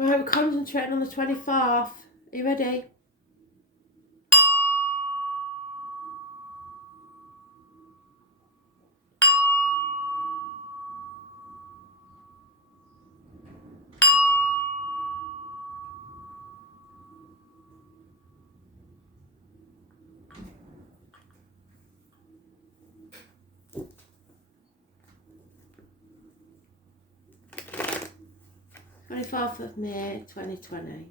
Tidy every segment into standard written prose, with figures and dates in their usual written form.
Right, we're concentrating on the 24th. Are you ready? May 2020.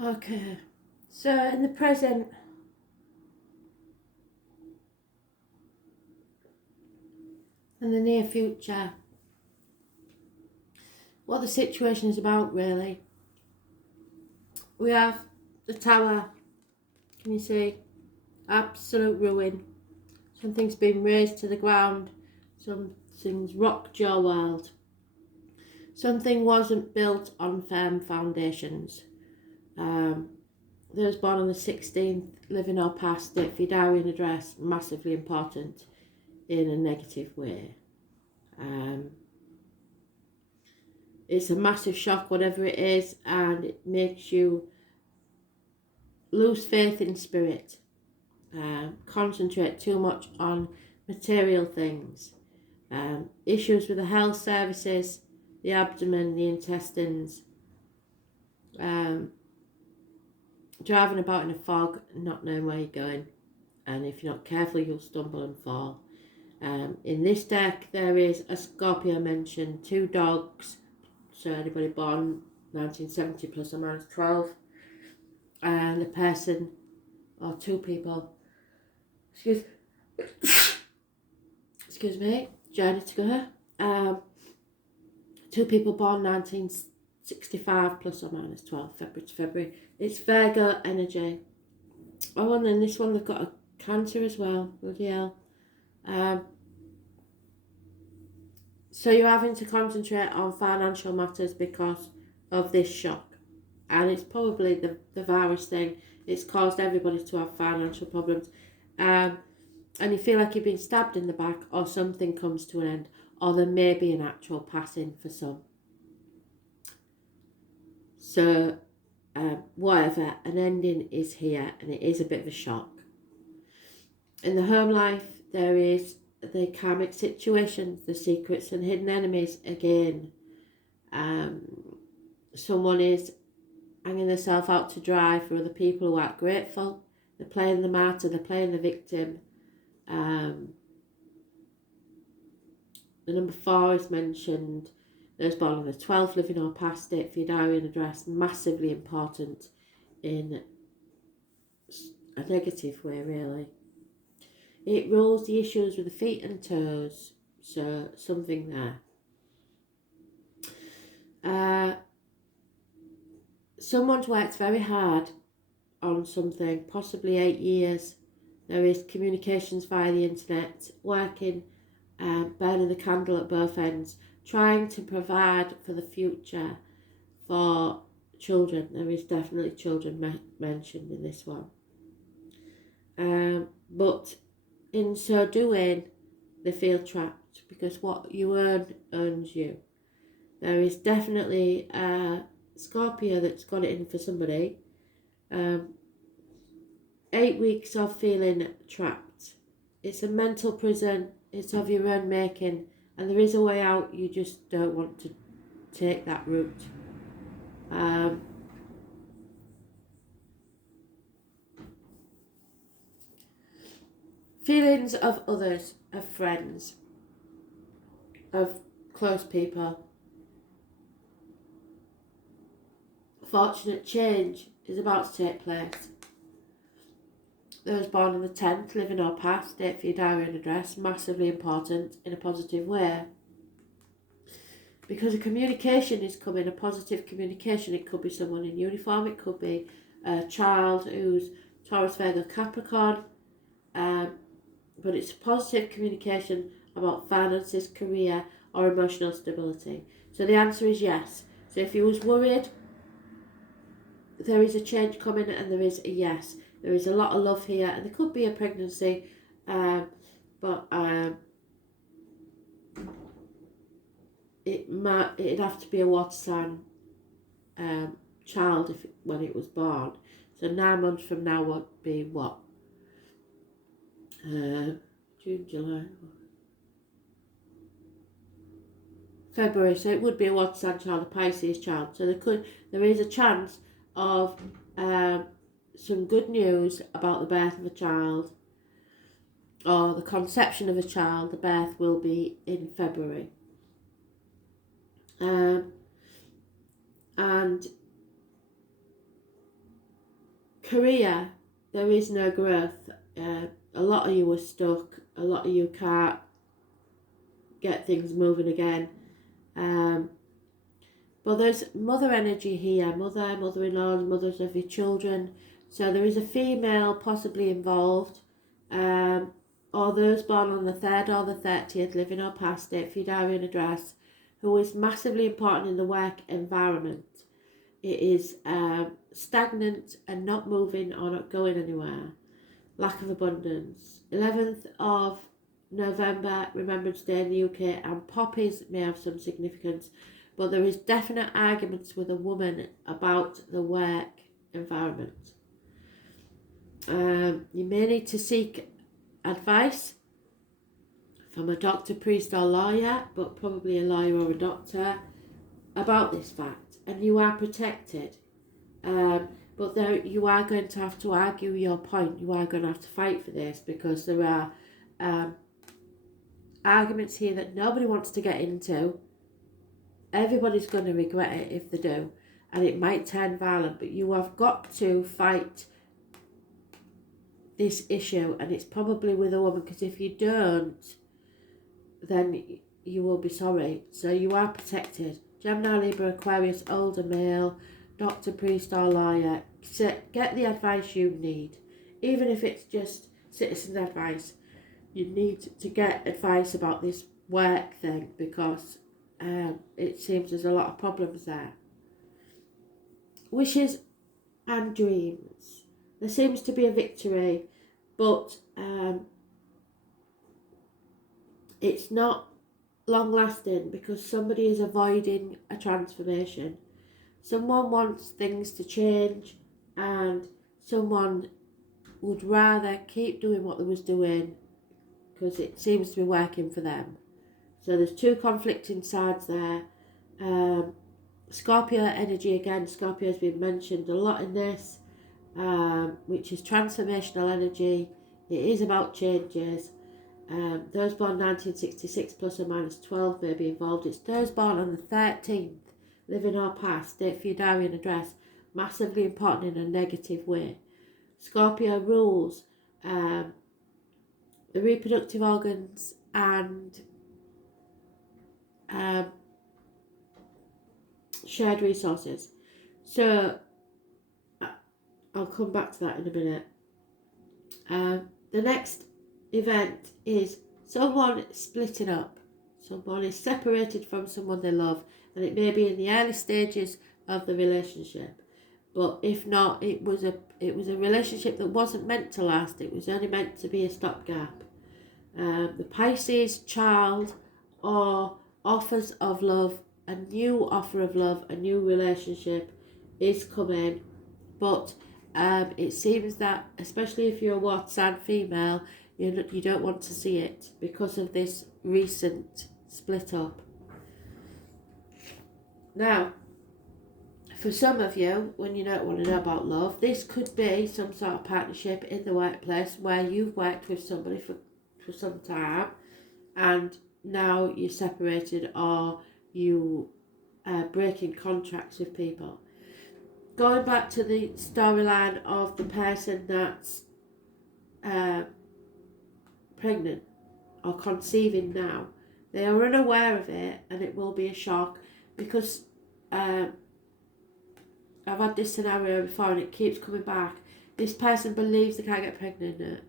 Okay, so in the present, in the near future, what the situation is about really. We have the tower, can you see? Absolute ruin. Something's been razed to the ground, something's rocked your world. Something wasn't built on firm foundations. Those born on the 16th, living or past it, for your diary and address, massively important in a negative way. It's a massive shock, whatever it is, and it makes you lose faith in spirit, concentrate too much on material things, issues with the health services, the abdomen, the intestines, driving about in a fog, not knowing where you're going, and if you're not careful you'll stumble and fall. In this deck there is a Scorpio mentioned, 2 dogs, so anybody born 1970 plus or minus 12, and a person or 2 people, excuse me, journey to go. 2 people born 1965 plus or minus 12, February to February. It's Virgo energy. Oh, and then this one they've got a Cancer as well, bloody hell. So you're having to concentrate on financial matters because of this shock. And it's probably the virus thing. It's caused everybody to have financial problems. And you feel like you've been stabbed in the back, or something comes to an end, or there may be an actual passing for some. So whatever, an ending is here, and it is a bit of a shock. In the home life, there is the karmic situations, the secrets and hidden enemies again. Someone is hanging themselves out to dry for other people who aren't grateful. They're playing the martyr, they're playing the victim. The number 4 is mentioned. Those born on the 12th, living or past it for your diary and address, massively important in a negative way, really. It rules the issues with the feet and toes, so something there. Someone's worked very hard on something, possibly 8 years. There is communications via the internet, working, burning the candle at both ends, trying to provide for the future for children. There is definitely children mentioned in this one. But in so doing, they feel trapped because what you earn owns you. There is definitely a Scorpio that's got it in for somebody. 8 weeks of feeling trapped. It's a mental prison. It's of your own making, and there is a way out. You just don't want to take that route. Feelings of others, of friends, of close people. Fortunate change is about to take place. Those born on the 10th, living or past, date for your diary and address, massively important in a positive way. Because a communication is coming, a positive communication. It could be someone in uniform, it could be a child who's Taurus, Virgo, Capricorn, but it's a positive communication about finances, career, or emotional stability. So the answer is yes. So if you was worried, there is a change coming, and there is a yes. There is a lot of love here, and there could be a pregnancy, but it'd have to be a water sign child when it was born. So 9 months from now would be what? June, July, February. So it would be a water sign child, a Pisces child. So there is a chance of some good news about the birth of a child or the conception of a child. The birth will be in February. And career, there is no growth. A lot of you are stuck. A lot of you can't get things moving again. But there's mother energy here, mother-in-laws, mothers of your children. So there is a female possibly involved, or those born on the 3rd or the 30th, living or past it, for your diary and address, who is massively important in the work environment. It is stagnant and not moving or not going anywhere. Lack of abundance. 11th of November, Remembrance Day in the UK, and poppies may have some significance, but there is definite arguments with a woman about the work environment. You may need to seek advice from a doctor, priest or lawyer, but probably a lawyer or a doctor, about this fact, and you are protected. But there, you are going to have to argue your point. You are going to have to fight for this, because there are arguments here that nobody wants to get into. Everybody's going to regret it if they do, and it might turn violent, but you have got to fight this issue, and it's probably with a woman, because if you don't, then you will be sorry. So you are protected. Gemini, Libra, Aquarius, older male, doctor, priest or lawyer, get the advice you need. Even if it's just citizen advice, you need to get advice about this work thing, because it seems there's a lot of problems there. Wishes and dreams. There seems to be a victory, but it's not long lasting, because somebody is avoiding a transformation. Someone wants things to change, and someone would rather keep doing what they was doing because it seems to be working for them. So there's two conflicting sides there. Scorpio energy again. Scorpio has been mentioned a lot in this, which is transformational energy. It is about changes. Those born 1966 plus or minus 12 may be involved. It's those born on the 13th, living or past, date for your diary and address, massively important in a negative way. Scorpio rules the reproductive organs and shared resources. So I'll come back to that in a minute. The next event is someone splitting up. Someone is separated from someone they love, and it may be in the early stages of the relationship. But if not, it was a relationship that wasn't meant to last. It was only meant to be a stopgap. The Pisces child or offers of love, a new offer of love, a new relationship is coming, but it seems that, especially if you're a water sign female, you don't want to see it because of this recent split up. Now, for some of you, when you don't want to know about love, this could be some sort of partnership in the workplace where you've worked with somebody for some time and now you're separated, or you breaking contracts with people. Going back to the storyline of the person that's pregnant or conceiving now, they are unaware of it, and it will be a shock because I've had this scenario before and it keeps coming back. This person believes they can't get pregnant.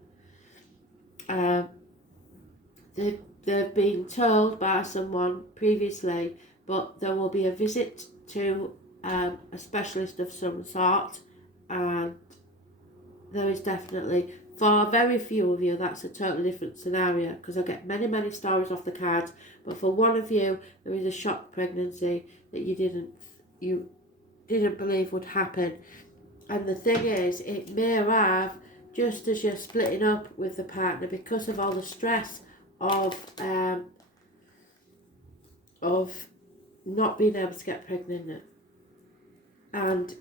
They've been told by someone previously, but there will be a visit to a specialist of some sort, and there is definitely, for very few of you, that's a totally different scenario, because I get many stories off the cards, but for one of you, there is a shock pregnancy that you didn't believe would happen. And the thing is, it may arrive just as you're splitting up with the partner because of all the stress of not being able to get pregnant. And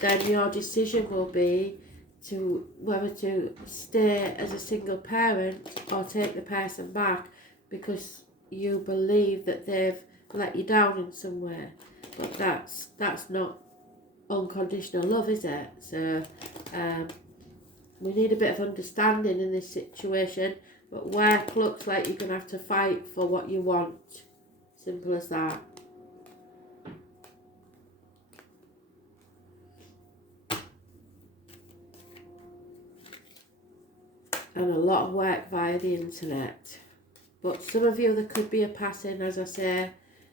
then your decision will be to whether to stay as a single parent or take the person back because you believe that they've let you down in some way. But that's not unconditional love, is it? So we need a bit of understanding in this situation, but work looks like you're going to have to fight for what you want. Simple as that. And a lot of work via the internet. But some of you, there could be a passing, as I say.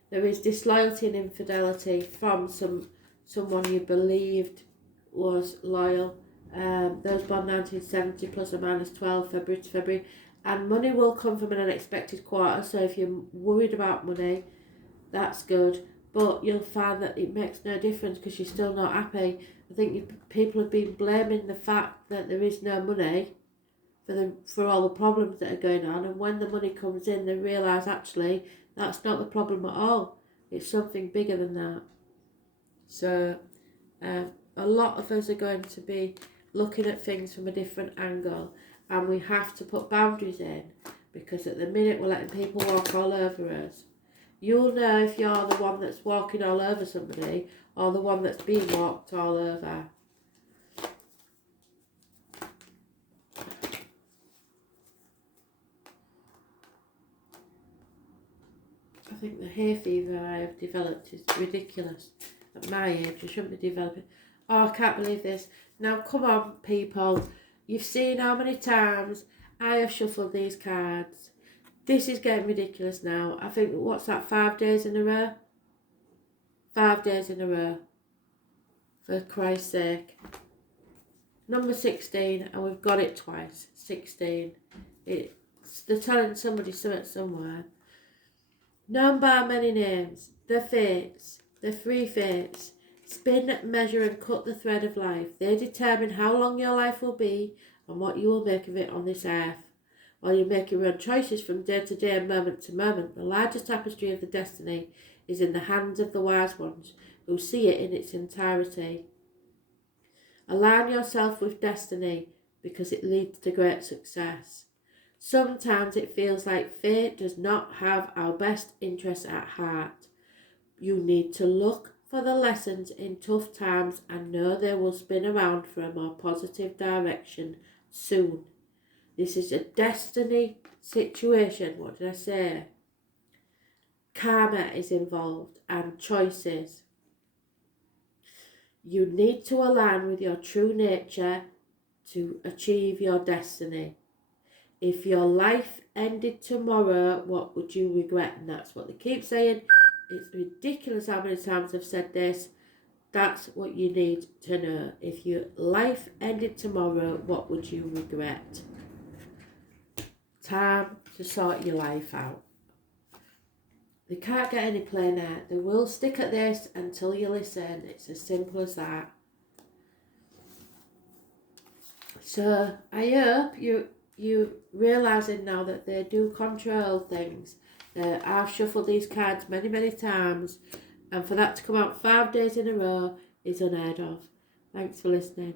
There is disloyalty and infidelity from someone you believed was loyal. Those born 1970 plus or minus 12, February to February. And money will come from an unexpected quarter. So if you're worried about money, that's good. But you'll find that it makes no difference because you're still not happy. I think people have been blaming the fact that there is no money for all the problems that are going on, and when the money comes in they realise actually that's not the problem at all, it's something bigger than that. So a lot of us are going to be looking at things from a different angle, and we have to put boundaries in, because at the minute we're letting people walk all over us. You'll know if you're the one that's walking all over somebody or the one that's being walked all over. I think the hay fever I have developed is ridiculous. At my age, I shouldn't be developing. Oh, I can't believe this. Now, come on, people. You've seen how many times I have shuffled these cards. This is getting ridiculous now. I think, what's that, 5 days in a row? 5 days in a row. For Christ's sake. Number 16, and we've got it twice. 16. They're telling somebody something somewhere. Known by many names, the fates, the three fates, spin, measure and cut the thread of life. They determine how long your life will be and what you will make of it on this earth. While you make your own choices from day to day and moment to moment, the largest tapestry of the destiny is in the hands of the wise ones who see it in its entirety. Align yourself with destiny because it leads to great success. Sometimes it feels like fate does not have our best interests at heart. You need to look for the lessons in tough times and know they will spin around for a more positive direction soon. This is a destiny situation. What did I say? Karma is involved and choices. You need to align with your true nature to achieve your destiny. If your life ended tomorrow, what would you regret? And that's what they keep saying. It's ridiculous how many times I've said this. That's what you need to know. If your life ended tomorrow, what would you regret? Time to sort your life out. They can't get any plainer. They will stick at this until you listen. It's as simple as that. So I hope you realising now that they do control things. I've shuffled these cards many, many times, and for that to come out 5 days in a row is unheard of. Thanks for listening.